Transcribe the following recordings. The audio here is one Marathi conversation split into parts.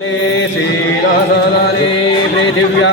श्रीराधारे पृथिव्या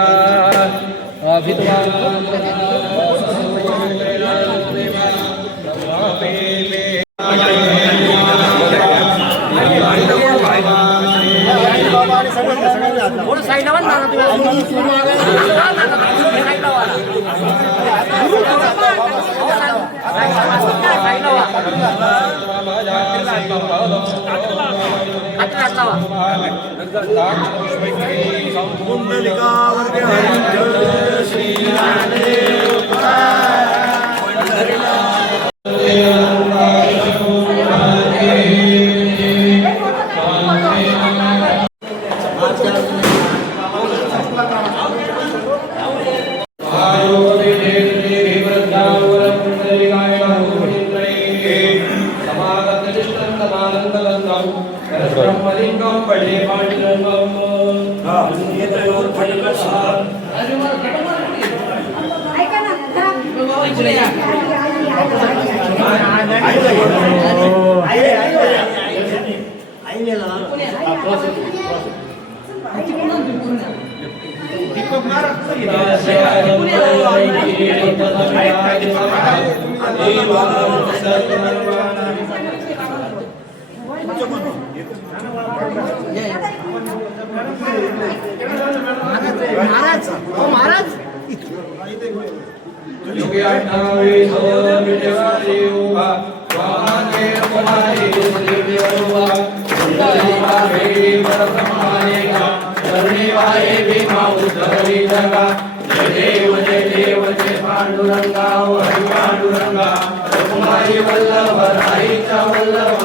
देव जय पांडुरंगा हरि पांडुरंगा रघुमाई वल्लभ राईचा वल्लभ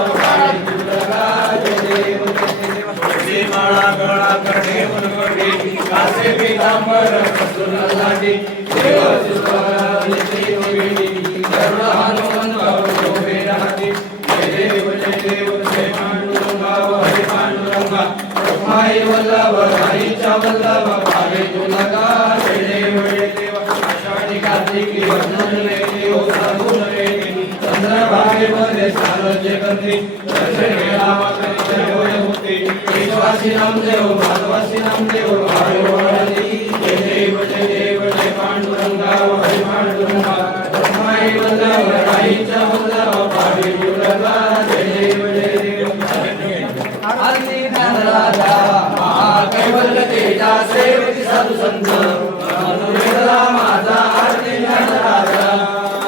जय माळा गळा करणे मनकटे कासे पीतांबर कसून लाटी देव सर्व हनुमंत शोभे राहते देव जय पांडुरंगा हरि पांडुरंगा रघुमाई वल्लभ राईचा वल्लभ भावे तुलगा कार्तिकी वर्णन रेती ओ साधुन रेती चंद्रभागे मध्ये सारोज्य करते दर्शन वेळावा करीत होय होते विश्वासी नामदेव भागवासी नामदेव भाववादी जय देव जय पांडुरंगा हरि पांडुरंगा रघुमाई वल्लभ राईचा वल्लभ भावे तुलगा जय देव आरती राजा महाकैवल्य तेजा सेवती साधू संत अनुवेदला माझा आरती राजा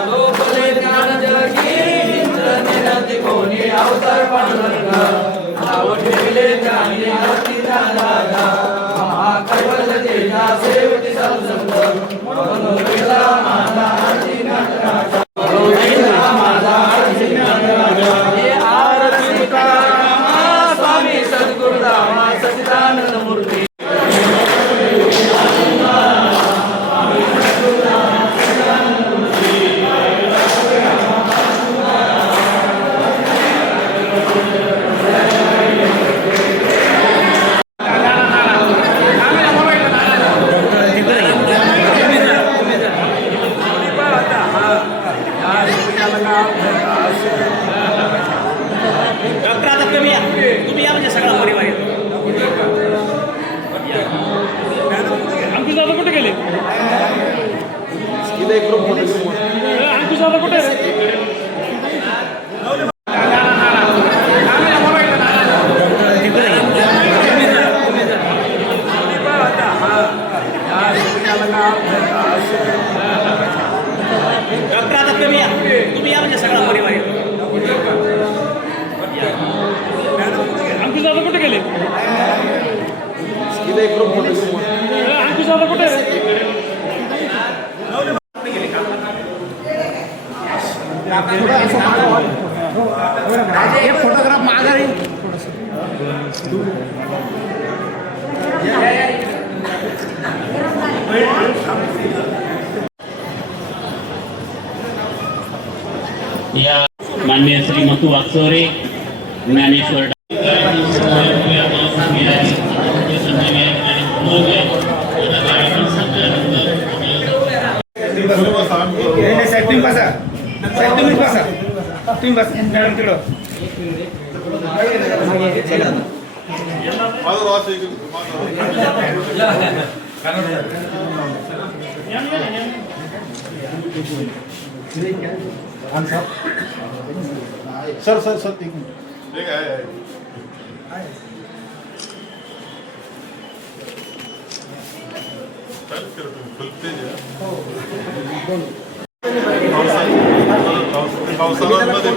लोकले ज्ञान जगी इंद्र निरती कोणी अवतार पांडुरंगा नाव ठेवले ज्ञानी आरती राजा महाकैवल्य तेजा सेवती साधू संत अनुवेदला माझा आरती राजा अनुवेदला माझा आरती राजा हे आरती करा स्वामी सद्गुरुदामा सच्चिदानंद मूर्ती फोटोग्राफ मागा रे या माननीय श्री मथु वागचौरे ज्ञानेश्वर तुम्ही बसा तुम्ही बसा तुम्ही बसा मॅडम तिकडं माझं रॉस आहे की सर सर सर एक मिनिट. ठीक आहे पावसाळ्यामध्ये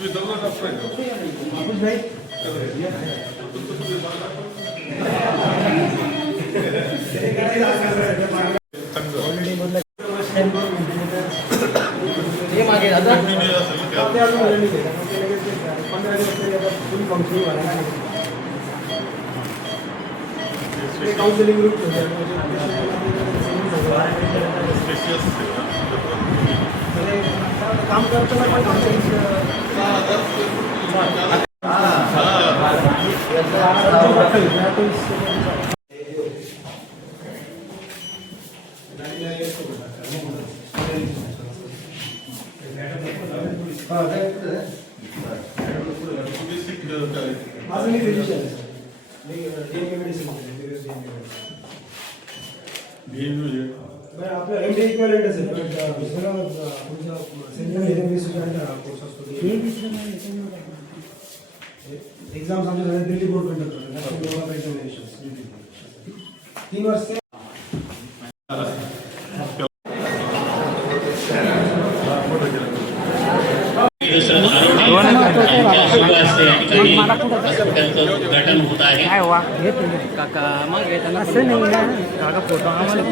तुम्ही दररोज काउन्सिलिंग ग्रुप काम करताना माझं मी फिजिशियन आपलं एमडी इक्विवलेंट असेल पण दुसरा तुमचा सेंट्रल एरिया स्टुडंट कोर्स असतो एक्झाम्स आमच्या दिल्ली बोर्ड कंडक्ट करतो नॅशनल बोर्ड ऑफ एक्झामिनेशन्स 3 वर्ष उद्घाटन होत आहे. काका मग येताना असं नाही ना काका फोटो आम्हाला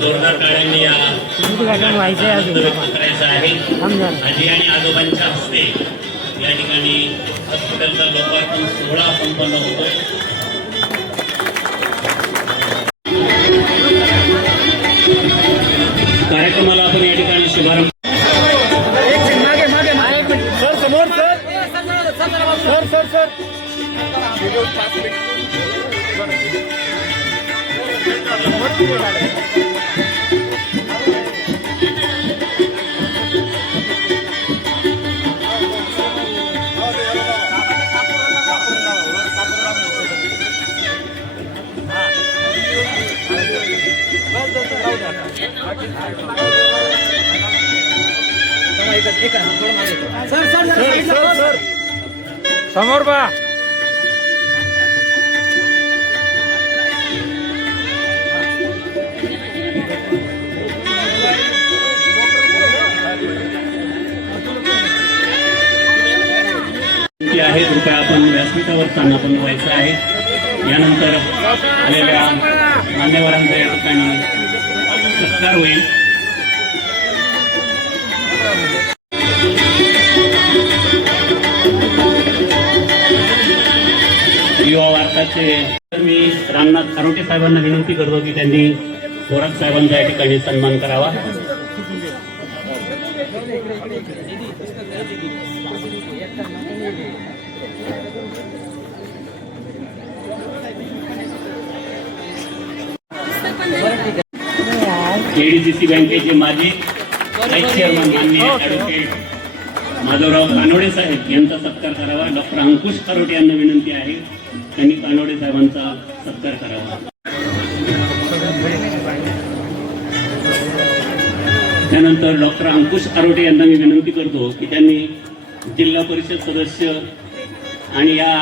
जोरदार टाळ्यांनी या करायचं आहे. आजी आणि आजोबांच्या हस्ते या ठिकाणी हॉस्पिटलचा लोकार्पण सोहळा संपन्न होतो. कार्यक्रमाला आपण या ठिकाणी शुभारंभ समोर बा आहे. कृपया आपण व्यासपीठावर स्थानापन्न व्हायचं आहे. यानंतर आलेल्या मान्यवरांचा या ठिकाणी सत्कार होईल. युवा वार्ताचे मी रामनाथ खारोटे साहेबांना विनंती करतो की त्यांनी थोरात साहेबांचा या ठिकाणी सन्मान करावा. एडीसीसी बँकेचे माजी व्हाईस चेअरमन माननीय ॲडव्होकेट माधवराव कानोडे साहेब यांचा सत्कार करावा. डॉक्टर अंकुश खारोटे यांना विनंती आहे त्यांनी कानोडे साहेबांचा सत्कार करावा. त्यानंतर डॉक्टर अंकुश खारोटे यांना मी विनंती करतो की त्यांनी जिल्हा परिषद सदस्य आणि या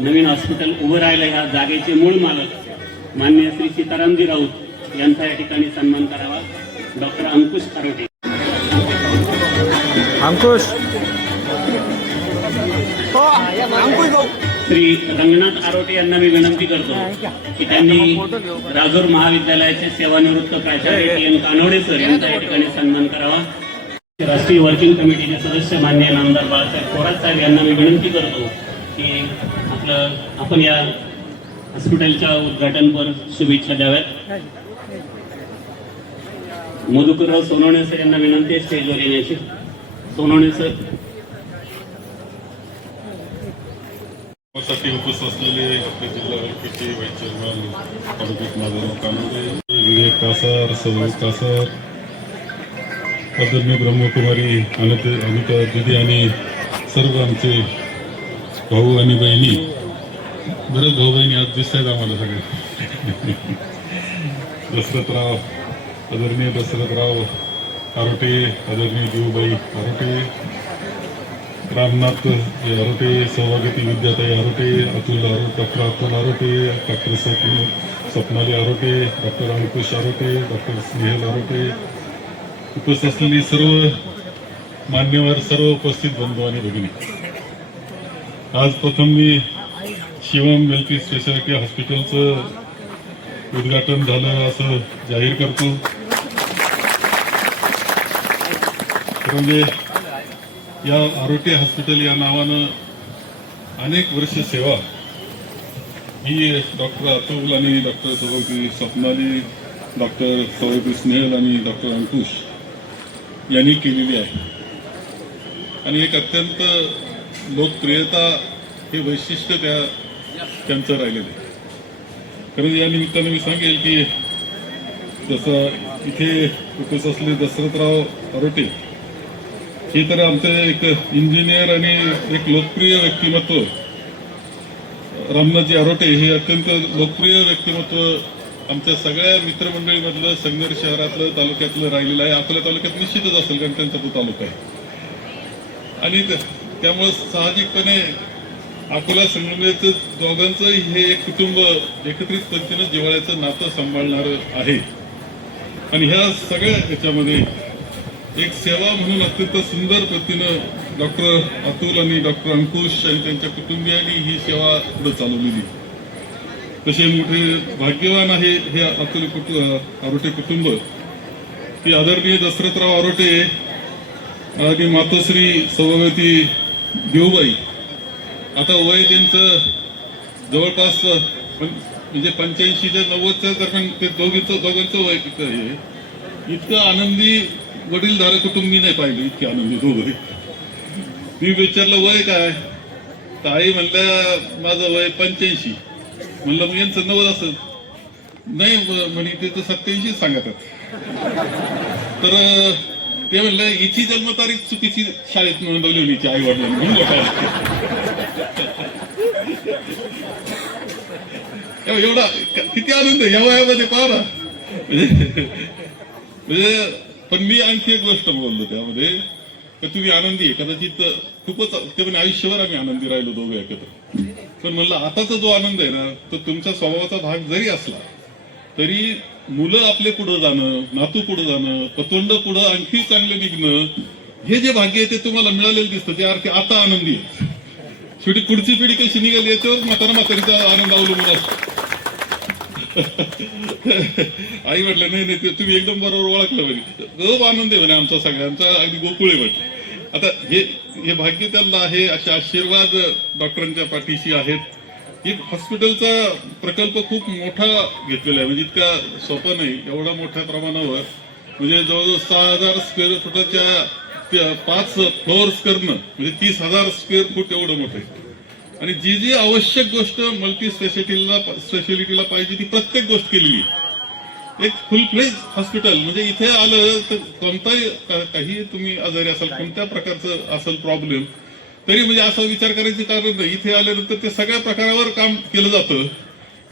नवीन हॉस्पिटल उभं राहिलं ह्या जागेचे मूळ मालक माननीय श्री सीतारामजी राऊत यांचा या ठिकाणी सन्मान करावा. डॉक्टर अंकुश खारोटे. अंकुश श्री रंगनाथ आरोटे यांना मी विनंती करतो की त्यांनी राजूर महाविद्यालयाचे सेवानिवृत्त प्राचार्य टी एन कानोडे सर यांचा या ठिकाणी सन्मान करावा. राष्ट्रीय वर्किंग कमिटीचे सदस्य माननीय नामदार बाळासाहेब थोरात साहेब यांना मी विनंती करतो की आपण या हॉस्पिटलच्या उद्घाटनपर शुभेच्छा द्याव्यात. मधुकरराव सोनवणे सर यांना विनंती आहे स्टेजवर येण्याची. सोनवणे सर. साठी उपस्थित असलेले आपले जिल्हा बँकेचे व्हाईस चेअरमन ॲडव्होकेट माधवराव कानोडे, विवेक कासार, सौरभ कासार, आदरणीय ब्रह्मकुमारी अनिता दिदी आणि सर्व आमचे भाऊ आणि बहिणी. बरेच भाऊ बहिणी आज दिसत आहेत आम्हाला सगळे. दशरथराव, आदरणीय दशरथराव आरोटे, आदरणीय देवबाई आरोटे, रामनाथ आरोटे, सौभाग्यवती Vidyatai Arote, doctor Atul Arote, doctor Swapnali Arote, doctor Ankush Arote, doctor Snehal Arote, उपस्थित असलेली सर्व मान्यवर, सर्व उपस्थित बंधू आणि भगिनी. आज प्रथम मी शिवम मल्टी स्पेशालिटी हॉस्पिटलचं उद्घाटन झालं असं जाहीर करतो. म्हणजे या आरोटे हॉस्पिटल या नावानं अनेक वर्ष सेवा ही डॉक्टर अतुल आणि डॉक्टर सौभाग्यवती स्वप्नाली, डॉक्टर सौभाग्यवती स्नेहल आणि डॉक्टर अंकुश यांनी केलेली आहे. आणि एक अत्यंत लोकप्रियता हे वैशिष्ट्य त्यांचं राहिलेलं आहे. कारण या निमित्तानं मी सांगेल की जसं इथे उपस्थित असलेले दशरथराव आरोटे हे तर आमचं एक इंजिनियर आणि एक लोकप्रिय व्यक्तिमत्व. रामनाथजी आरोटे हे अत्यंत लोकप्रिय व्यक्तिमत्व आमच्या सगळ्या मित्रमंडळीमधलं संघर्ष शहरातलं तालुक्यातलं राहिलेलं आहे. आपल्या तालुक्यात निश्चितच असेल कारण त्यांचा तो तालुका आहे. आणि त्यामुळं साहजिकपणे अकोला संगमनेरचं दोघांचं हे एक कुटुंब एकत्रित पद्धतीनं जिव्हाळ्याचं नातं सांभाळणारं आहे. आणि ह्या सगळ्या याच्यामध्ये एक सेवा म्हणून अत्यंत सुंदर पद्धतीनं डॉक्टर अतुल आणि डॉक्टर अंकुश आणि त्यांच्या कुटुंबियांनी ही सेवा पुढे चालवलेली. तसे मोठे भाग्यवान आहे हे अतुल आरोटे कुटुंब की आदरणीय दशरथराव आरोटे आणि मातोश्री सौभाग्यवती देवबाई. आता वय त्यांचं जवळपास म्हणजे 85च्या 90च्या दरम्यान ते दोघांचं वय इतकं आनंदी वडीलधारक कुटुंब मी नाही पाहिलं. इतके आनंदी दोघे. मी विचारलं वय काय, तर आई म्हणल्या माझं वय 85. म्हणलं मग यांचं 90 असत नाही म्हणे ते तर 87 सांगतात. तर ते म्हणलं हिची जन्मतारीख चुकीची शाळेत नोंदवली होती हिची आई वडिलांनी एवढा किती आनंद या वयामध्ये पाहा. म्हणजे पण मी आणखी एक गोष्ट बोललो त्यामध्ये की तुम्ही आनंदी आहे. कदाचित खूपच ते म्हणजे आयुष्यभर आम्ही आनंदी राहिलो दोघे एकत्र. पण म्हणलं आताचा जो आनंद आहे ना तो तुमच्या स्वभावाचा भाग जरी असला तरी मुलं आपले पुढे जाणं, नातू पुढे जाणं, पतोंड पुढे आणखी चांगले निघणं हे जे भाग्य आहे ते तुम्हाला मिळालेलं दिसतं. ते अर्थी आता आनंदी आहे. शेवटी पुढची पिढी कशी निघाली याच्यावर म्हातारीचा आनंद अवलंबून असतो. आई म्हटलं नाही नाही तुम्ही एकदम बरोबर ओळखलं म्हणजे खूप आनंद आहे म्हणे आमचा सगळ्यांचा अगदी गोकुळे म्हटलं. आता हे भाग्य त्यांना आहे. असे आशीर्वाद डॉक्टरांच्या पाठीशी आहेत. एक हॉस्पिटलचा प्रकल्प खूप मोठा घेतलेला आहे. म्हणजे इतका सोपा नाही. एवढा मोठ्या प्रमाणावर म्हणजे जवळजवळ 6000 स्क्वेअर फुटाच्या 5 फ्लोअर्स करणं म्हणजे 30,000 स्क्वेअर फूट एवढं मोठं आहे. आणि जी जी आवश्यक गोष्ट मल्टी स्पेशालिटीला पाहिजे ती प्रत्येक गोष्ट केलेली. एक फुल फ्लेज हॉस्पिटल म्हणजे इथे आलं तर कोणताही काही तुम्ही आजारी असाल, कोणत्या प्रकारचं असेल प्रॉब्लेम तरी म्हणजे असा विचार करायचं कारण नाही. इथे आल्यानंतर ते सगळ्या प्रकारावर काम केलं जातं.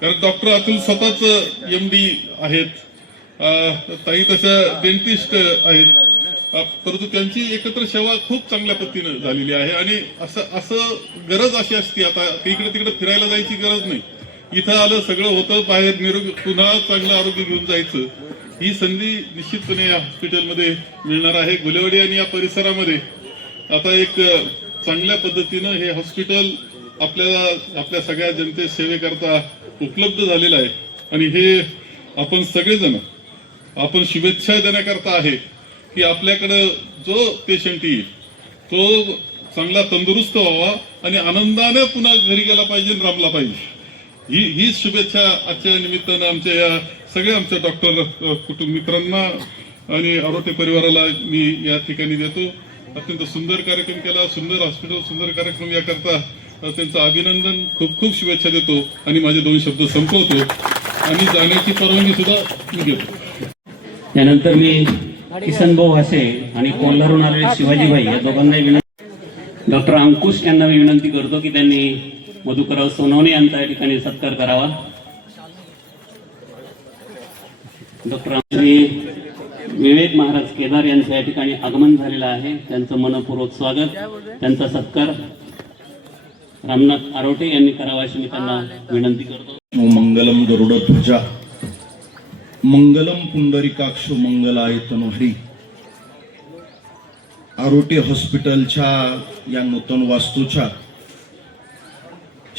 कारण डॉक्टर अतुल स्वतःच MD आहेत, ताई तशा डेंटिस्ट आहेत. परंतु त्यांची एकत्र सेवा खूप चांगल्या पद्धतीनं झालेली आहे. आणि असं गरज अशी असते आता इकडे तिकडे फिरायला जायची गरज नाही. इथं आलं सगळं होतं, बाहेर निरोगी पुन्हा चांगलं आरोग्य घेऊन जायचं ही संधी निश्चितपणे या हॉस्पिटलमध्ये मिळणार आहे. गुलेवाडी आणि या परिसरामध्ये आता एक चांगल्या पद्धतीनं हे हॉस्पिटल आपल्या सगळ्या जनते सेवेकरता उपलब्ध झालेलं आहे आणि हे आपण सगळेजण आपण शुभेच्छा देण्याकरता आहे की आपल्याकडं जो पेशंट येईल तो चांगला तंदुरुस्त व्हावा आणि आनंदाने पुन्हा घरी गेला पाहिजे आणि रमला पाहिजे ही शुभेच्छा आजच्या निमित्तानं आमच्या डॉक्टर कुटुंब मित्रांना आणि आरोटे परिवाराला मी या ठिकाणी देतो. अत्यंत सुंदर कार्यक्रम केला, सुंदर हॉस्पिटल, सुंदर कार्यक्रम याकरता त्यांचं अभिनंदन, खूप खूप शुभेच्छा देतो आणि माझे 2 शब्द संपवतो आणि जाण्याची परवानगी सुद्धा मी घेतो. त्यानंतर मी किसनभाऊ हसे आणि कोल्हारून आलेले शिवाजीभाई या दोघांनाही विनंती, डॉक्टर अंकुश यांना मी विनंती करतो की त्यांनी मधुकरराव सोनवणे यांचा या ठिकाणी सत्कार करावा. डॉक्टर विवेक महाराज केदार यांचं या ठिकाणी आगमन झालेलं आहे, त्यांचं मनपूर्वक स्वागत, त्यांचा सत्कार रामनाथ आरोटे यांनी करावा अशी मी त्यांना विनंती करतो. मंगलम गरुडध्वजा मंगलम पुंडरीकाक्ष मंगलाय तनोहरी. आरोटे हॉस्पिटलच्या या नूतन वास्तूच्या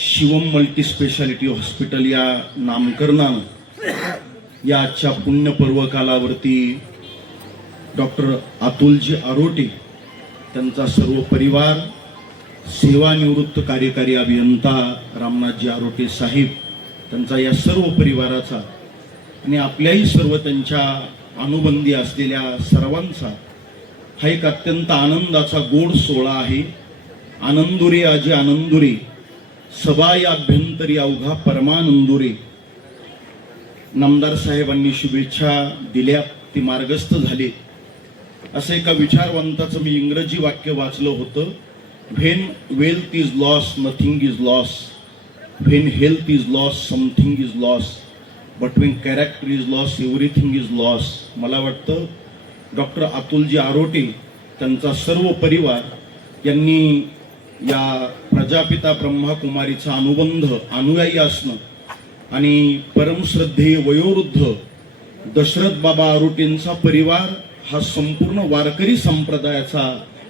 शिवम मल्टी स्पेशालिटी हॉस्पिटल या नामकरणानं या आजच्या पुण्यपर्व कालावरती डॉक्टर अतुलजी आरोटे, त्यांचा सर्व परिवार, सेवानिवृत्त कार्यकारी अभियंता रामनाथजी आरोटे साहेब, त्यांचा या सर्व परिवाराचा आणि आपल्याही सर्व त्यांच्या अनुबंधी असलेल्या सर्वांचा हा एक अत्यंत आनंदाचा गोड सोहळा आहे. आनंदुरे आजी आनंदुरे सभा या अभ्यंतरी अवघा परमानंदुरे. नामदार साहेबांनी शुभेच्छा दिल्या, ती मार्गस्थ झाले. असं एका विचारवंताचं मी इंग्रजी वाक्य वाचलं होतं, when wealth is loss nothing is loss, when health is loss something is loss, but when character is loss everything is loss. मला वाटतं डॉक्टर अतुलजी आरोटे, त्यांचा सर्व परिवार यांनी या प्रजापिता ब्रह्माकुमारीचा अनुबंध अनुयायी असणं आणि परमश्रद्धेय वयोवृद्ध दशरथ बाबा आरोटेंचा परिवार हा संपूर्ण वारकरी संप्रदायाचा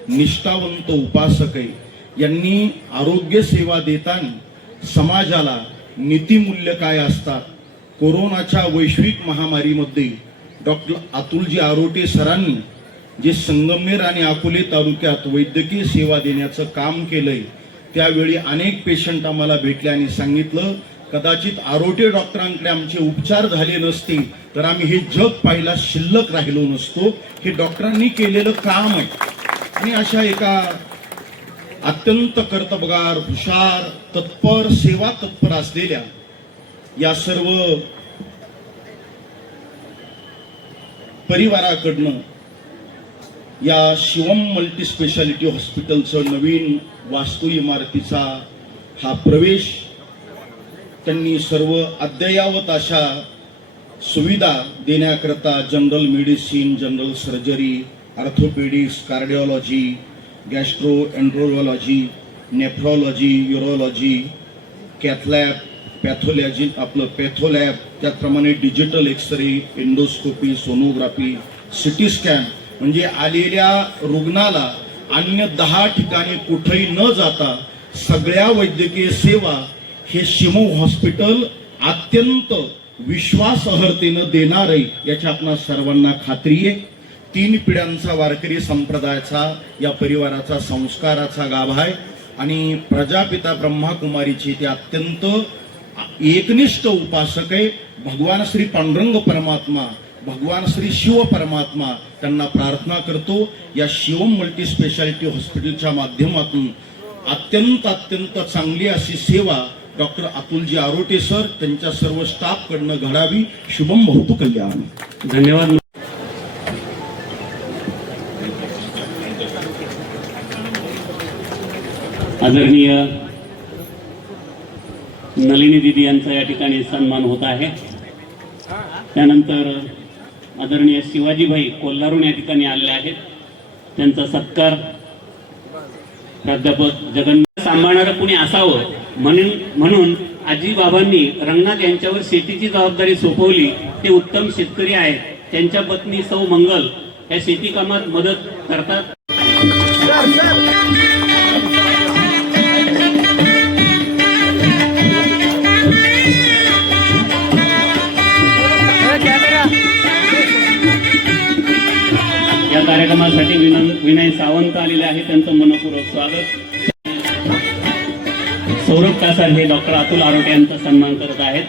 निष्ठावंत उपासक आहे. यांनी आरोग्य सेवा देताना समाजाला नीतिमूल्य काय असतात, कोरोनाच्या वैश्विक महामारीमध्ये डॉक्टर अतुलजी आरोटे सरांनी जे संगमनेर आणि अकोले तालुक्यात वैद्यकीय सेवा देण्याचं काम केलंय, त्यावेळी अनेक पेशंट आम्हाला भेटले आणि सांगितलं कदाचित आरोटे डॉक्टरांकडे आमचे उपचार झाले नसते तर आम्ही हे जग पाहायला शिल्लक राहिलो नसतो. हे डॉक्टरांनी केलेलं काम आहे. आणि अशा एका अत्यंत कर्तबगार, हुशार, तत्पर, सेवा तत्पर असलेल्या या सर्व परिवाराकडनं या शिवम मल्टी स्पेशालिटी हॉस्पिटलचं नवीन वास्तू इमारतीचा हा प्रवेश त्यांनी सर्व अद्ययावत अशा सुविधा देण्याकरता general medicine, general surgery, orthopaedics, cardiology, gastroenterology, nephrology, urology, cath lab, pathology pathlab, त्याचप्रमाणे digital x-ray, endoscopy, sonography, CT scan, म्हणजे आलेल्या रुग्णाला अन्य 10 ठिकाणी कुठेही न जाता सगळ्या वैद्यकीय सेवा हे शिमो हॉस्पिटल अत्यंत विश्वासार्हतेनं देणार आहे याची आपणा सर्वांना खात्री आहे. 3 पिढ्यांचा वारकरी संप्रदायाचा या परिवाराचा संस्काराचा गाभा आहे आणि प्रजापिता ब्रह्माकुमारीचे ते अत्यंत एकनिष्ठ उपासक आहे. भगवान श्री पांडुरंग परमात्मा, भगवान श्री शिव परमात्मा त्यांना प्रार्थना करतो या शिवम मल्टी स्पेशालिटी हॉस्पिटलच्या माध्यमातून अत्यंत चांगली अशी सेवा डॉक्टर अतुलजी आरोटे सर त्यांच्या सर्व स्टाफ कडनं घडावी. शुभम भवतु कल्याण. धन्यवाद. आदरणीय नलिनी दिदी यांचा या ठिकाणी सन्मान होत आहे. त्यानंतर आदरणीय शिवाजीभाई कोल्हारून या ठिकाणी आलेले आहेत, त्यांचा सत्कार प्राध्यापक जगन्नाथ सांभाळणारं कुणी असावं म्हणून आजी बाबांनी रंगनाथ यांच्यावर शेतीची जबाबदारी सोपवली. ते उत्तम शेतकरी आहेत. त्यांच्या पत्नी सौ मंगल या शेती कामात मदत करतात. या कार्यक्रमासाठी विनय सावंत आलेले आहे, त्यांचं मनपूर्वक स्वागत. सौरभ कासार हे डॉक्टर अतुल आरोटे यांचा सन्मान करत आहेत.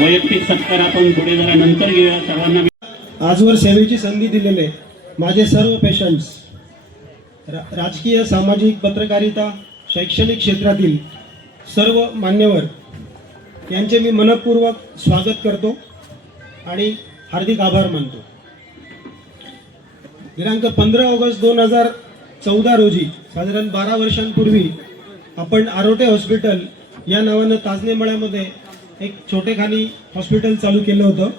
वैयक्तिक सत्कार आपण पुढे जरा नंतर घेऊया. सर्वांना आजवर सेवेची संधी दिलेले माझे सर्व पेशंट्स, राजकीय, सामाजिक, पत्रकारिता, शैक्षणिक क्षेत्रातील सर्व मान्यवर यांचे मी मनपूर्वक स्वागत करतो आणि हार्दिक आभार मानतो. दिनांक 15 ऑगस्ट 2014 रोजी, साधारण 12 वर्षांपूर्वी, आपण आरोटे हॉस्पिटल या नावानं ताजने मळ्यामध्ये एक छोटेखानी हॉस्पिटल चालू केलं होतं.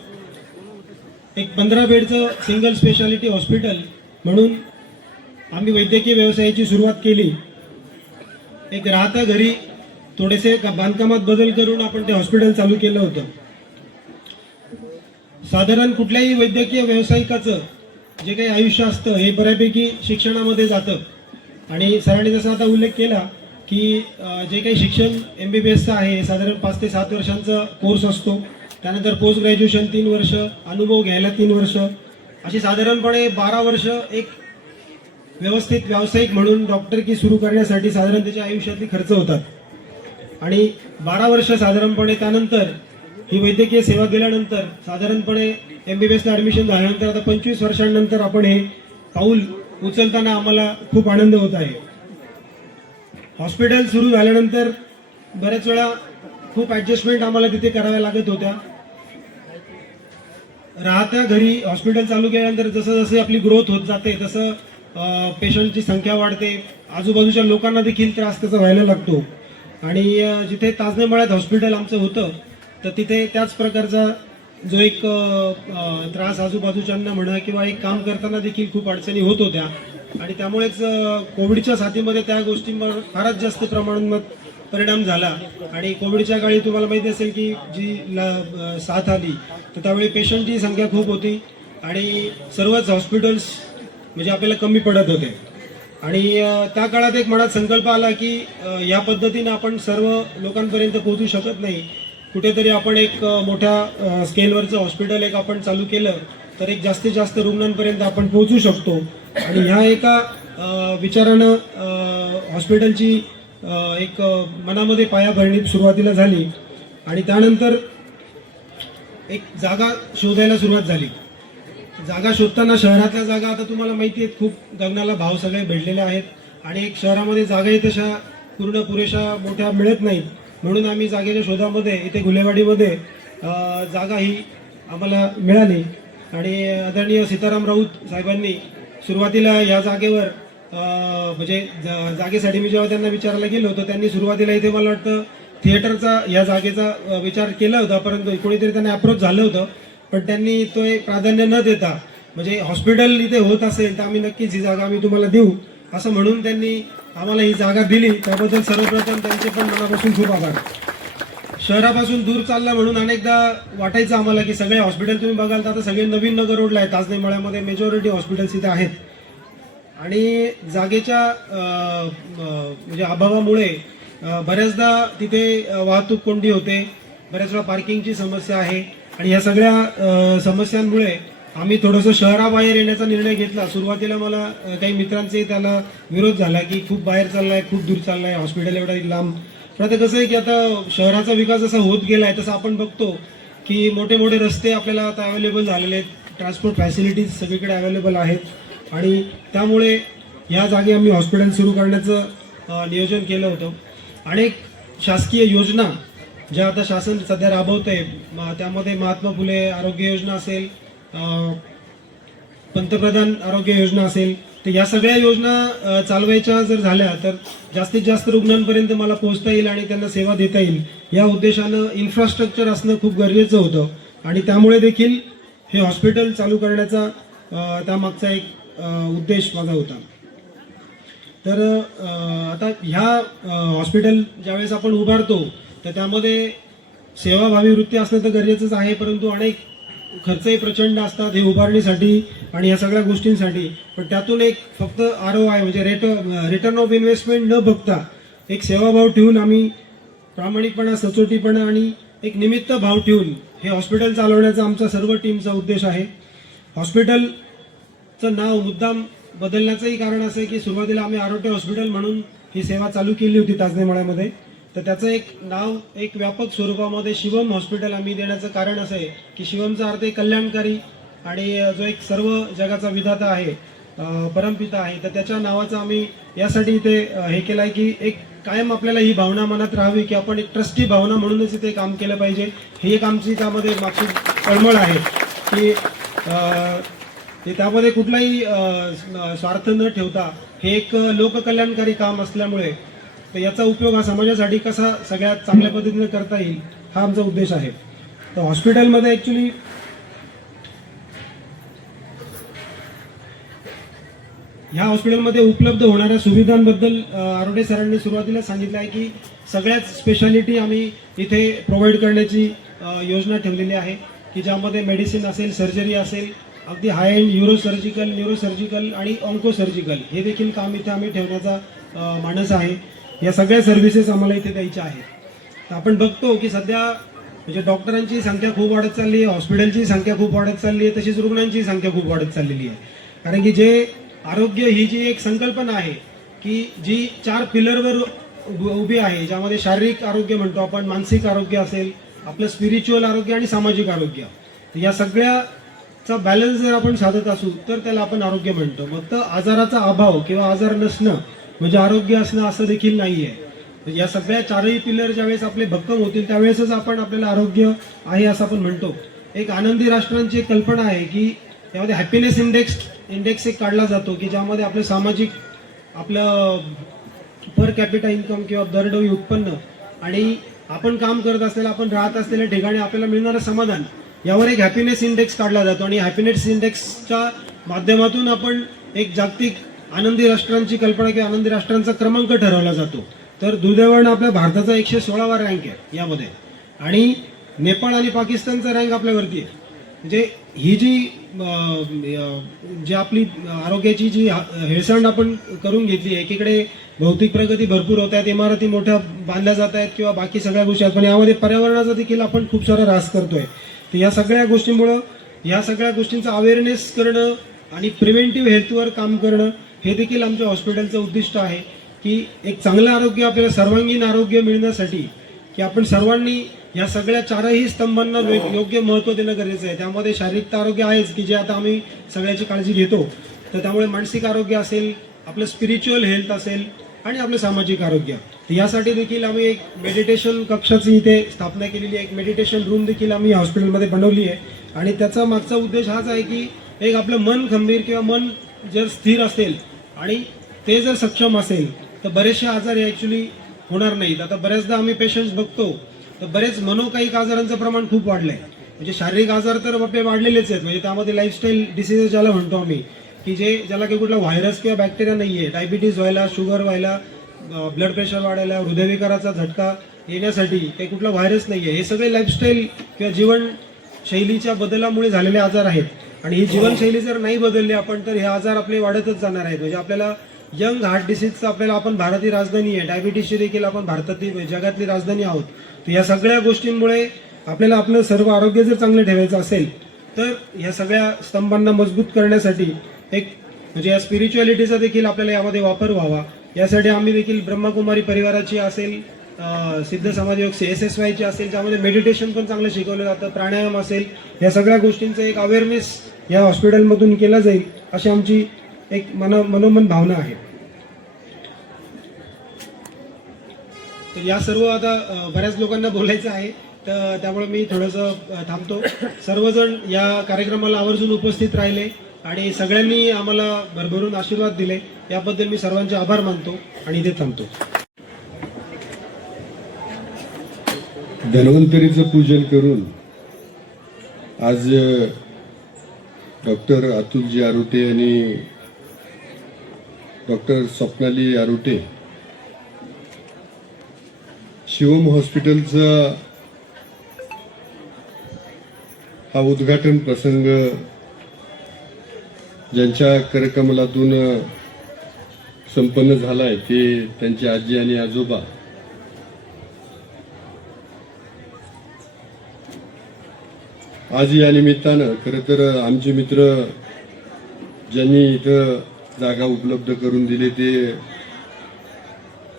एक 15 बेडचं सिंगल स्पेशालिटी हॉस्पिटल म्हणून आम्ही वैद्यकीय व्यवसायाची सुरुवात केली. एक राहत्या घरी थोडेसे बांधकामात बदल करून आपण ते हॉस्पिटल चालू केलं होतं. साधारण कुठल्याही वैद्यकीय व्यावसायिकाचं जे काही आयुष्य असतं हे बऱ्यापैकी शिक्षणामध्ये जातं आणि सरांनी जसा आता उल्लेख केला की जे काही शिक्षण MBBSचं आहे साधारण 5 ते 7 वर्षांचा कोर्स असतो. त्यानंतर पोस्ट ग्रॅज्युएशन 3 वर्ष, अनुभव घ्यायला 3 वर्ष, अशी साधारणपणे 12 वर्ष एक व्यवस्थित व्यावसायिक म्हणून डॉक्टरकी सुरू करण्यासाठी साधारण त्याच्या आयुष्यातली खर्च होतात. आणि 12 वर्ष साधारणपणे त्यानंतर ही वैद्यकीय सेवा दिल्यानंतर साधारणपणे MBBSला ॲडमिशन झाल्यानंतर आता 25 वर्षांनंतर आपण हे पाऊल उचलताना आम्हाला खूप आनंद होत आहे. हॉस्पिटल सुरू झाल्यानंतर बऱ्याच वेळा खूप ॲडजस्टमेंट आम्हाला तिथे कराव्या लागत होत्या. राहत्या घरी हॉस्पिटल चालू केल्यानंतर जसं जसं आपली ग्रोथ होत जाते तसं पेशंटची संख्या वाढते, आजूबाजूच्या लोकांना देखील त्रास त्याचा व्हायला लागतो. आणि जिथे ताजने मळ्यात हॉस्पिटल आमचं होतं तर तिथे त्याच प्रकारचा जो एक त्रास आजूबाजूच्यांना म्हणा किंवा एक काम करताना देखील खूप अडचणी होत होत्या. आणि त्यामुळेच कोविडच्या साथीमध्ये त्या गोष्टींवर फारच जास्त प्रमाणात परिणाम झाला. आणि कोविडच्या काळी तुम्हाला माहिती असेल की जी साथ आली तर त्यावेळी पेशंटची संख्या खूप होती आणि सर्वच हॉस्पिटल्स म्हणजे आपल्याला कमी पडत होते. आणि त्या काळात एक मनात संकल्प आला की या पद्धतीने आपण सर्व लोकांपर्यंत पोहोचू शकत नाही, कुठेतरी आपण एक मोठ्या स्केलवरचं हॉस्पिटल एक आपण चालू केलं तर एक जास्तीत जास्त रुग्णांपर्यंत आपण पोहोचू शकतो. आणि ह्या एका विचारानं हॉस्पिटलची एक मनामध्ये पायाभरणी सुरुवातीला झाली. आणि त्यानंतर एक जागा शोधायला सुरुवात झाली. जागा शोधताना शहरातल्या जागा आता तुम्हाला माहिती आहेत खूप गगनाला भाव सगळे भेटलेले आहेत आणि एक शहरामध्ये जागाही तशा पुरेशा मोठ्या मिळत नाहीत. म्हणून आम्ही जागेच्या शोधामध्ये इथे गुलेवाडीमध्ये जागा ही आम्हाला मिळाली. आणि आदरणीय सीताराम राऊत साहेबांनी सुरुवातीला या जागेवर म्हणजे जागेसाठी मी जेव्हा त्यांना विचारायला गेलो तर त्यांनी सुरुवातीला इथे मला वाटतं थिएटरचा या जागेचा विचार केला होता, परंतु कोणीतरी त्यांना अप्रोच झालं होतं पण त्यांनी तो एक प्राधान्य न देता म्हणजे हॉस्पिटल इथे होत असेल तर आम्ही नक्कीच ही जागा आम्ही तुम्हाला देऊ असं म्हणून त्यांनी आम्हाला ही जागा दिली. त्याबद्दल सर्वप्रथम त्यांचे पण मनापासून खूप आभार. शहरापासून दूर चालला म्हणून अनेकदा वाटायचं आम्हाला की सगळे हॉस्पिटल तुम्ही बघाल तर आता सगळे नवीन नगर रोडला आहेत. ताजने मळ्यामध्ये मेजॉरिटी हॉस्पिटल्स इथे आहेत आणि जागेच्या म्हणजे अभावामुळे बऱ्याचदा तिथे वाहतूक कोंडी होते, बऱ्याच वेळा पार्किंगची समस्या आहे. आणि या सगळ्या समस्यांमुळे आम्ही थोडंसं शहराबाहेर येण्याचा निर्णय घेतला. सुरुवातीला मला काही मित्रांचे त्याला विरोध झाला की खूप बाहेर चाललाय, खूप दूर चाललाय, हॉस्पिटल एवढा लांब. पण आता कसं आहे की आता शहराचा विकास जसा होत गेला आहे तसं आपण बघतो की मोठे मोठे रस्ते आपल्याला आता अवेलेबल झालेले आहेत, ट्रान्सपोर्ट फॅसिलिटीज सगळीकडे अवेलेबल आहेत आणि त्यामुळे या जागी आम्ही हॉस्पिटल सुरू करण्याचं नियोजन केलं होतं. अनेक शासकीय योजना ज्या आता शासन सध्या राबवत आहे त्यामध्ये महात्मा फुले आरोग्य योजना असेल, पंतप्रधान आरोग्य योजना असेल, तर या सगळ्या योजना चालवायच्या जर झाल्या तर जास्तीत जास्त रुग्णांपर्यंत मला पोहोचता येईल आणि त्यांना सेवा देता येईल. या उद्देशानं इन्फ्रास्ट्रक्चर असणं खूप गरजेचं होतं आणि त्यामुळे देखील हे हॉस्पिटल चालू करण्याचा त्यामागचा एक उद्देश माझा होता. तर आता ह्या हॉस्पिटल ज्यावेळेस आपण उभारतो तर त्यामध्ये सेवाभावी वृत्ती असणं तर गरजेचंच आहे, परंतु अनेक खर्चही प्रचंड असतात हे उभारणीसाठी आणि या सगळ्या गोष्टींसाठी, पण त्यातून एक फक्त ROI म्हणजे रिटर्न ऑफ इन्व्हेस्टमेंट न बघता एक सेवाभाव ठेवून आम्ही प्रामाणिकपणा, सचोटीपणा आणि एक निमित्त भाव ठेवून हे हॉस्पिटल चालवण्याचा आमचा सर्व टीमचा उद्देश आहे. हॉस्पिटलचं नाव मुद्दाम बदलण्याचंही कारण असं आहे की सुरुवातीला आम्ही आरोटे हॉस्पिटल म्हणून ही सेवा चालू केली होती ताजनेमाळ्यामध्ये, तर त्याचं एक नाव एक व्यापक स्वरूपामध्ये शिवम हॉस्पिटल आम्ही देण्याचं कारण असं आहे की शिवमचा अर्थ कल्याणकारी आणि जो एक सर्व जगाचा विधाता आहे, परमपिता आहे, तर त्याच्या नावाचं आम्ही यासाठी इथे हे केलं आहे की एक कायम आपल्याला ही भावना मनात राहावी की आपण एक ट्रस्टी भावना म्हणूनच इथे काम केलं पाहिजे. ही एक आमची त्यामध्ये मागची तळमळ आहे की त्यामध्ये कुठलाही स्वार्थ न ठेवता हे एक लोककल्याणकारी काम असल्यामुळे तर याचा उपयोग हा समाजासाठी कसा सगळ्यात चांगल्या पद्धतीने करता येईल हा आमचा उद्देश आहे. तर हॉस्पिटलमध्ये ॲक्च्युली ह्या हॉस्पिटलमध्ये उपलब्ध होणाऱ्या सुविधांबद्दल आरोटे सरांनी सुरुवातीला सांगितलं आहे की सगळ्याच स्पेशालिटी आम्ही इथे प्रोव्हाइड करण्याची योजना ठेवलेली आहे की ज्यामध्ये मेडिसिन असेल, सर्जरी असेल, अगदी हाय एंड न्यूरोसर्जिकल आणि ऑन्कोसर्जिकल हे देखील काम इथे आम्ही ठेवण्याचा मानस आहे. या सगळ्या सर्व्हिसेस आम्हाला इथे द्यायच्या आहेत. तर आपण बघतो की सध्या म्हणजे डॉक्टरांची संख्या खूप वाढत चालली आहे, हॉस्पिटलची संख्या खूप वाढत चालली आहे, तशीच रुग्णांची संख्या खूप वाढत चाललेली आहे. कारण की जे आरोग्य ही जी एक संकल्पना आहे की जी 4 पिलरवर उभी आहे, ज्यामध्ये शारीरिक आरोग्य म्हणतो आपण, मानसिक आरोग्य असेल, आपलं स्पिरिच्युअल आरोग्य आणि सामाजिक आरोग्य, या सगळ्याचा बॅलन्स जर आपण साधत असू तर त्याला आपण आरोग्य म्हणतो. मग तर आजाराचा अभाव किंवा आजार नसणं म्हणजे आरोग्य असणं असं देखील नाही आहे. या सगळ्या 4ही पिलर ज्यावेळेस आपले भक्कम होतील त्यावेळेसच आपण आपल्याला आरोग्य आहे असं आपण म्हणतो. एक आनंदी राष्ट्रांची एक कल्पना आहे की त्यामध्ये हॅपीनेस इंडेक्स एक काढला जातो की ज्यामध्ये आपलं सामाजिक, आपलं पर कॅपिटा इन्कम किंवा दरडोई उत्पन्न आणि आपण काम करत असलेलं, आपण राहत असलेल्या ठिकाणी आपल्याला मिळणारं समाधान, यावर एक हॅपीनेस इंडेक्स काढला जातो आणि हॅपीनेस इंडेक्सच्या माध्यमातून आपण एक जागतिक आनंदी राष्ट्रांची कल्पना किंवा आनंदी राष्ट्रांचा क्रमांक ठरवला जातो. तर दुर्दैवानं आपल्या भारताचा 116वा रँक आहे यामध्ये आणि नेपाळ आणि पाकिस्तानचा रँक आपल्यावरती आहे. म्हणजे ही जी आपली आरोग्याची जी हेळसांड आपण करून घेतली आहे, एकीकडे भौतिक प्रगती भरपूर होत आहेत, इमारती मोठ्या बांधल्या जात आहेत किंवा बाकी सगळ्या गोष्टी आहेत, पण यामध्ये पर्यावरणाचा देखील आपण खूप सारा ऱ्हास करतोय. तर या सगळ्या गोष्टींमुळं या सगळ्या गोष्टींचा अवेअरनेस करणं आणि प्रिव्हेंटिव्ह हेल्थवर काम करणं हे देखील आमच्या हॉस्पिटलचं उद्दिष्ट आहे की एक चांगलं आरोग्य, आपल्याला सर्वांगीण आरोग्य मिळण्यासाठी की आपण सर्वांनी या सगळ्या 4ही स्तंभांना योग्य महत्त्व देणं गरजेचं आहे. त्यामध्ये शारीरिक आरोग्य आहेच की जे आता आम्ही सगळ्याची काळजी घेतो, तर त्यामुळे मानसिक आरोग्य असेल, आपलं स्पिरिच्युअल हेल्थ असेल आणि आपलं सामाजिक आरोग्य. तर यासाठी देखील आम्ही एक मेडिटेशन कक्षाची इथे स्थापना केलेली आहे, एक मेडिटेशन रूम देखील आम्ही हॉस्पिटलमध्ये बनवली आहे आणि त्याचा मागचा उद्देश हाच आहे की एक आपलं मन खंबीर किंवा मन जर स्थिर असेल आणि ते जर सक्षम असेल तर बरेचसे आजार ॲक्च्युली होणार नाहीत. आता बऱ्याचदा आम्ही पेशंट्स बघतो तर बरेच मनोकायिक आजारांचं प्रमाण खूप वाढलं आहे. म्हणजे शारीरिक आजार तर आपले वाढलेलेच आहेत, म्हणजे त्यामध्ये लाईफस्टाईल डिसीजेस ज्याला म्हणतो आम्ही की ज्याला काही कुठला व्हायरस किंवा बॅक्टेरिया नाही आहे, डायबिटीज व्हायला, शुगर व्हायला, ब्लड प्रेशर वाढायला, हृदयविकाराचा झटका येण्यासाठी काही कुठला व्हायरस नाही आहे, हे सगळे लाईफस्टाईल किंवा जीवनशैलीच्या बदलामुळे झालेले आजार आहेत आणि ही जीवनशैली जर नाही बदलली आपण तर हे आजार आपले वाढतच जाणार आहेत. म्हणजे आपल्याला यंग हार्ट डिसीजचं आपल्याला, आपण भारतीय राजधानी आहे, डायबिटीसची देखील आपण भारतातील जगातली राजधानी आहोत. तर या सगळ्या गोष्टींमुळे आपल्याला आपलं सर्व आरोग्य जर चांगलं ठेवायचं असेल तर ह्या सगळ्या स्तंभांना मजबूत करण्यासाठी एक म्हणजे या स्पिरिच्युअलिटीचा देखील आपल्याला यामध्ये वापर व्हावा, यासाठी आम्ही देखील ब्रह्मकुमारी परिवाराची असेल, सिद्ध समाजयोग SSYची असेल, ज्यामध्ये मेडिटेशन पण चांगलं शिकवलं जातं, प्राणायाम असेल, या सगळ्या गोष्टींचं एक अवेअरनेस या हॉस्पिटलमधून केला जाईल अशी आमची एक मनोमन भावना आहे. तर या सर्व आता बऱ्याच लोकांना बोलायचं आहे तर त्यामुळे मी थोडंसं थांबतो. सर्वजण या कार्यक्रमाला आवर्जून उपस्थित राहिले आणि सगळ्यांनी आम्हाला भरभरून आशीर्वाद दिले, याबद्दल मी सर्वांचे आभार मानतो आणि इथे थांबतो. धन्वंतरीचं पूजन करून आज डॉक्टर अतुलजी आरोटे आणि डॉक्टर स्वप्नाली आरोटे शिवम हॉस्पिटलचा हा उद्घाटन प्रसंग ज्यांच्या करकमलातून संपन्न झालाय ते त्यांचे आजी आणि आजोबा. आज या निमित्तानं खरं तर आमचे मित्र ज्यांनी इथं जागा उपलब्ध करून दिली ते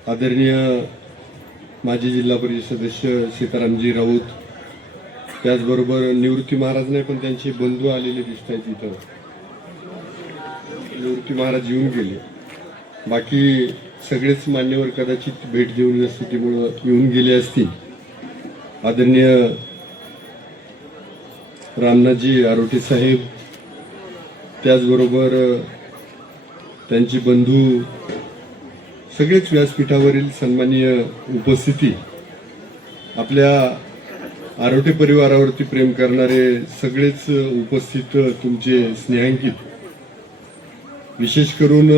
आदरणीय माजी जिल्हा परिषद सदस्य सीतारामजी राऊत, त्याचबरोबर निवृत्ती महाराज नाही पण त्यांचे बंधू आलेले दिसत आहेत इथं. निवृत्ती महाराज येऊन गेले, बाकी सगळेच मान्यवर कदाचित भेट देऊन स्थितीमुळं येऊन गेले असतील. आदरणीय रामनाथजी आरोटे साहेब, त्याचबरोबर त्यांची बंधू, सगळेच व्यासपीठावरील सन्माननीय उपस्थिती, आपल्या आरोटे परिवारावरती प्रेम करणारे सगळेच उपस्थित तुमचे स्नेहांकित, विशेष करून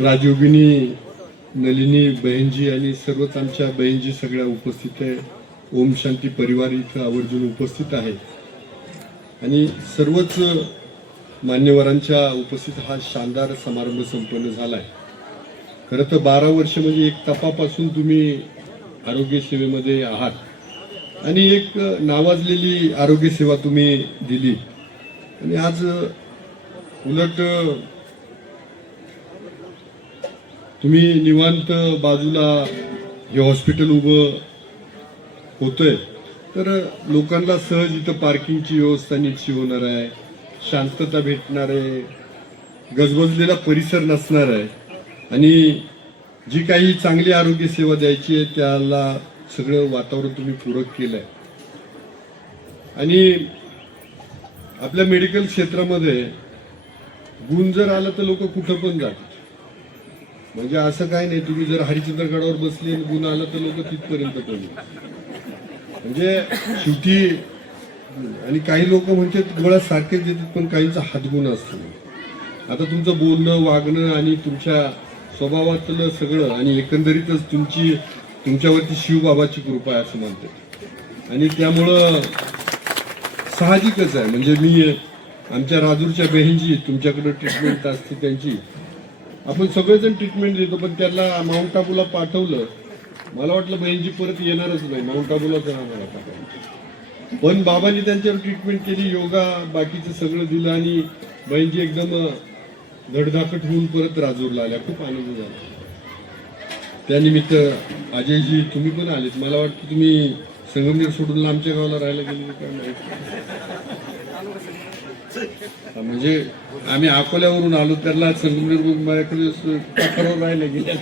राजयोगिनी नलिनी बहीणजी आणि सर्वच आमच्या बहीणजी सगळ्या उपस्थित आहे. ओम शांती परिवार इथं आवर्जून उपस्थित आहे आणि सर्वच मान्यवरांच्या उपस्थित हा शानदार समारंभ संपन्न झालाय. खरं तर 12 वर्ष म्हणजे एक तपापासून तुम्ही आरोग्य सेवेमध्ये आहात आणि एक नावाजलेली आरोग्य सेवा तुम्ही दिली आणि आज उलट तुम्ही निवांत बाजूला हे हॉस्पिटल उभं होतंय तर लोकांना सहज इथं पार्किंगची व्यवस्था नीटशी होणार आहे, शांतता भेटणार आहे, गजबजलेला परिसर नसणार आहे आणि जी काही चांगली आरोग्य सेवा द्यायची आहे त्याला सगळं वातावरण तुम्ही पूरक केलंय. आणि आपल्या मेडिकल क्षेत्रामध्ये गुण जर आला तर लोक कुठं पण जातात. म्हणजे असं काय नाही, तुम्ही जर हरिश्चंद्रगडावर बसले आणि गुण आला तर लोक तिथपर्यंत पोहोचले. म्हणजे शेवटी आणि काही लोक म्हणतात गोळ्या सारखेच देतात पण काहींचा हातगुण असतो. आता तुमचं बोलणं, वागणं आणि तुमच्या स्वभावातलं सगळं आणि एकंदरीतच तुमच्यावरती शिवबाबाची कृपा आहे असं म्हणतात आणि त्यामुळं साहजिकच आहे. म्हणजे मी आमच्या राजूरच्या बहीणजी तुमच्याकडे ट्रीटमेंट असते त्यांची, आपण सगळेजण ट्रीटमेंट देतो पण त्याला माउंट आबूला पाठवलं. मला वाटलं बहीणजी परत येणारच नाही, माउंट आबूलाच राहणार आता. पण बाबांनी त्यांच्यावर ट्रीटमेंट केली, योगा बाकीचं सगळं दिलं आणि बहीणजी एकदम धडधाकट होऊन परत राजूरला आल्या. खूप आनंद झाला. त्यानिमित्त अजयजी तुम्ही पण आलेत. मला वाटतं तुम्ही संगमनेर सोडून आमच्या गावाला राहायला गेले काय माहिती. म्हणजे आम्ही अकोल्यावरून आलो, त्याला संगमनेर माझ्याकडे टाकावर राहायला गेले.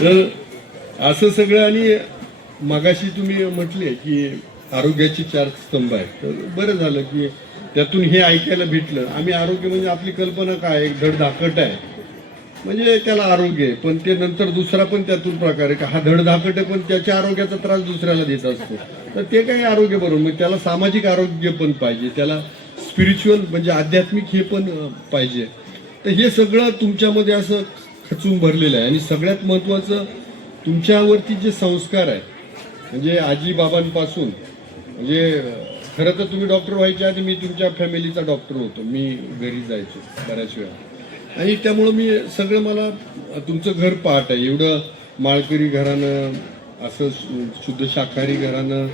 तर असं सगळं. आणि मगाशी तुम्ही म्हटले की आरोग्याची 4 स्तंभ आहेत, तर बरं झालं की त्यातून हे ऐकायला भेटलं. आम्ही आरोग्य म्हणजे आपली कल्पना काय, एक धडधाकट आहे म्हणजे त्याला आरोग्य आहे, पण ते नंतर दुसरा पण त्यातून प्रकार आहे का हा धडधाकट आहे पण त्याच्या आरोग्याचा त्रास दुसऱ्याला देत असतो, तर ते काही आरोग्य बरोबर. मग त्याला सामाजिक आरोग्य पण पाहिजे, त्याला स्पिरिच्युअल म्हणजे आध्यात्मिक हे पण पाहिजे. तर हे सगळं तुमच्यामध्ये असं खचून भरलेलं आहे. आणि सगळ्यात महत्त्वाचं तुमच्यावरती जे संस्कार आहे म्हणजे आजी बाबांपासून, म्हणजे खरं तर तुम्ही डॉक्टर व्हायच्या आधी मी तुमच्या फॅमिलीचा डॉक्टर होतो, मी घरी जायचो बऱ्याच वेळा आणि त्यामुळं मी सगळं, मला तुमचं घर पाहत आहे. एवढं माळकरी घरानं, असं शुद्ध शाकाहारी घरानं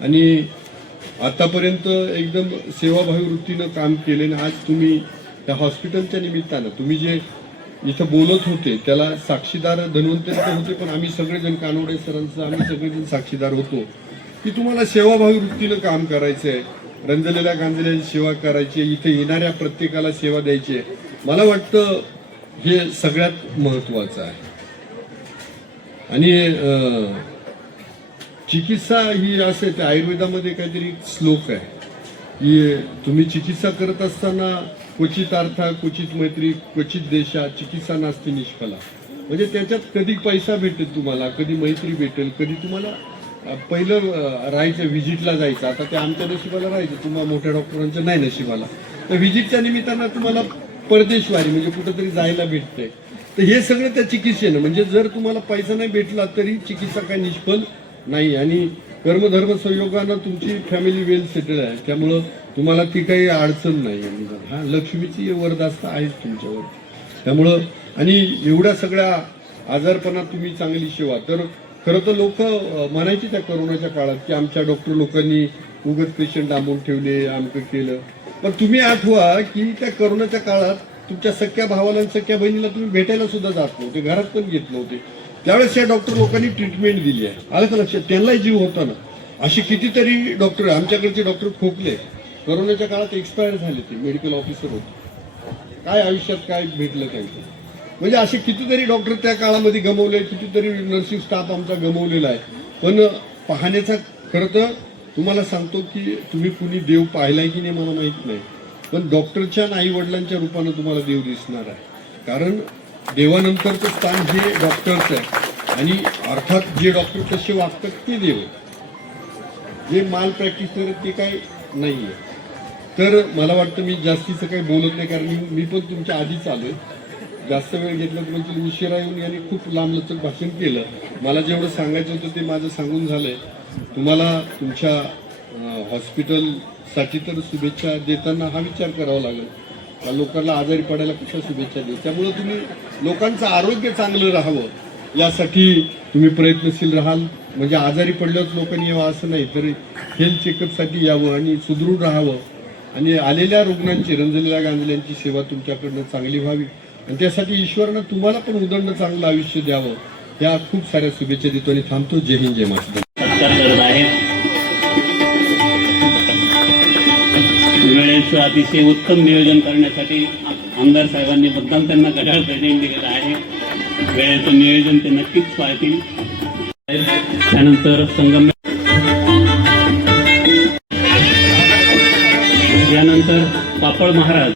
आणि आतापर्यंत एकदम सेवाभावी वृत्तीनं काम केले. आणि आज तुम्ही त्या हॉस्पिटलच्या निमित्तानं तुम्ही जे इथं बोलत होते त्याला साक्षीदार धन्वंतरी होते, पण आम्ही सगळेजण कानोडे सरांचं आम्ही सगळेजण साक्षीदार होतो की तुम्हाला सेवाभावी वृत्तीनं काम करायचं आहे, रंजलेल्या गांजलेल्या सेवा करायची, इथे येणाऱ्या प्रत्येकाला सेवा द्यायची आहे. मला वाटतं हे सगळ्यात महत्वाचं आहे. आणि चिकित्सा ही असं आहे, आयुर्वेदामध्ये काहीतरी श्लोक आहे की तुम्ही चिकित्सा करत असताना क्वचित अर्था, क्वचित मैत्री, क्वचित देशा, चिकित्सा नास्ती निष्फला. म्हणजे त्याच्यात कधी पैसा भेटेल तुम्हाला, कधी मैत्री भेटेल, कधी तुम्हाला पहिलं राहायचं, व्हिजिटला जायचं. आता ते आमच्या नशिबाला राहायचं, तुम्हाला मोठ्या डॉक्टरांच्या नाही नशिबाला. तर व्हिजिटच्या निमित्तानं तुम्हाला परदेशवारी म्हणजे कुठंतरी जायला भेटतंय. तर हे सगळं त्या चिकित्सेनं, म्हणजे जर तुम्हाला पैसा नाही भेटला तरी चिकित्सा काही निष्फळ नाही. आणि कर्मधर्म संयोगानं तुमची फॅमिली वेल सेटल आहे, त्यामुळं तुम्हाला ती काही अडचण नाही. हा लक्ष्मीची वरदास्त आहेच तुमच्यावर. त्यामुळं आणि एवढ्या सगळ्या आजारपणात तुम्ही चांगली सेवा. तर खरं तर लोक म्हणायची त्या करोनाच्या काळात की आमच्या डॉक्टर लोकांनी उगाच पेशंट डांबून ठेवले, आमचं केलं. पण तुम्ही आठवा की त्या करोनाच्या काळात तुमच्या सख्या भावाला आणि सख्या बहिणीला तुम्ही भेटायला सुद्धा जात नव्हते, घरात पण घेत नव्हते. त्यावेळेस या डॉक्टर लोकांनी ट्रीटमेंट दिली आहे. आलं का लक्षात? त्यांनाही जीव होता ना. अशी कितीतरी डॉक्टर, आमच्याकडचे डॉक्टर खोकले, करोनाच्या काळात एक्सपायर झाले, ते मेडिकल ऑफिसर होते. काय आयुष्यात काय भेटलं त्यांचं. म्हणजे असे कितीतरी डॉक्टर त्या काळामध्ये गमवले, कितीतरी नर्सिंग स्टाफ आमचा गमवलेला आहे. पण पाहण्याचा खरं तर तुम्हाला सांगतो की तुम्ही कुणी देव पाहिलाय की नाही मला माहीत नाही, पण डॉक्टरच्या आई वडिलांच्या रूपानं तुम्हाला देव दिसणार आहे. कारण देवानंतरचं स्थान हे डॉक्टरचं आहे. आणि अर्थात जे डॉक्टर तसे वागतात ते देव आहे, जे माल प्रॅक्टिस करत ते काय नाही आहे. तर मला वाटतं मी जास्तीचं काही बोलत नाही, कारण मी पण तुमच्या आधीच आलोय. जास्त वेळ घेतला तर म्हणजे उशिरा येऊन यांनी खूप लांबलचक भाषण केलं. मला जेवढं सांगायचं होतं ते माझं सांगून झालंय. तुम्हाला तुमच्या हॉस्पिटलसाठी तर शुभेच्छा देताना हा विचार करावा लागेल, लोकांना आजारी पडायला कशा शुभेच्छा देऊ. त्यामुळं तुम्ही लोकांचं आरोग्य चांगलं राहावं यासाठी तुम्ही प्रयत्नशील राहाल. म्हणजे आजारी पडल्यावर लोकांनी यावं असं नाही, तर हेल्थ चेकअपसाठी यावं आणि सुदृढ राहावं. आणि आलेल्या रुग्णांची, रंजलेल्या गांजल्यांची सेवा तुमच्याकडनं चांगली व्हावी. आणि त्यासाठी ईश्वरानं तुम्हाला पण उदंड चांगलं आयुष्य द्यावं, या खूप साऱ्या शुभेच्छा देतो आणि थांबतो. जय हिंद, जय महाराष्ट्र. सत्कार करत आहेत. वेळेचं अतिशय उत्तम नियोजन करण्यासाठी आमदार साहेबांनी मुद्दाम त्यांना घड्याळ प्रेझेंट दिलेलं आहे. वेळेचं नियोजन ते नक्कीच पाहतील. त्यानंतर संगम, यानंतर पापड महाराज.